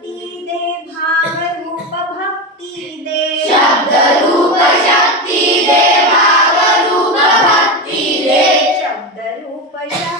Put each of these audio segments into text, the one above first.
शक्ती दे भाव रूप भक्ती दे शब्द रूप शक्ती दे भाव रूप भक्ती दे शब्द रूप शक्ती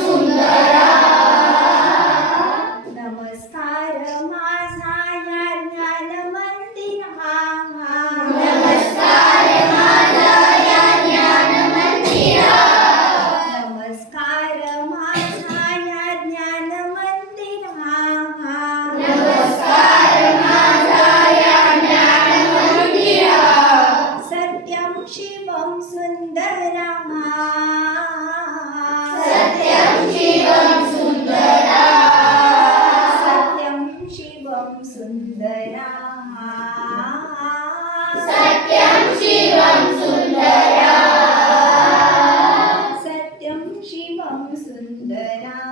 सत्यं श्रीमसुंदर सत्यं सुंदरा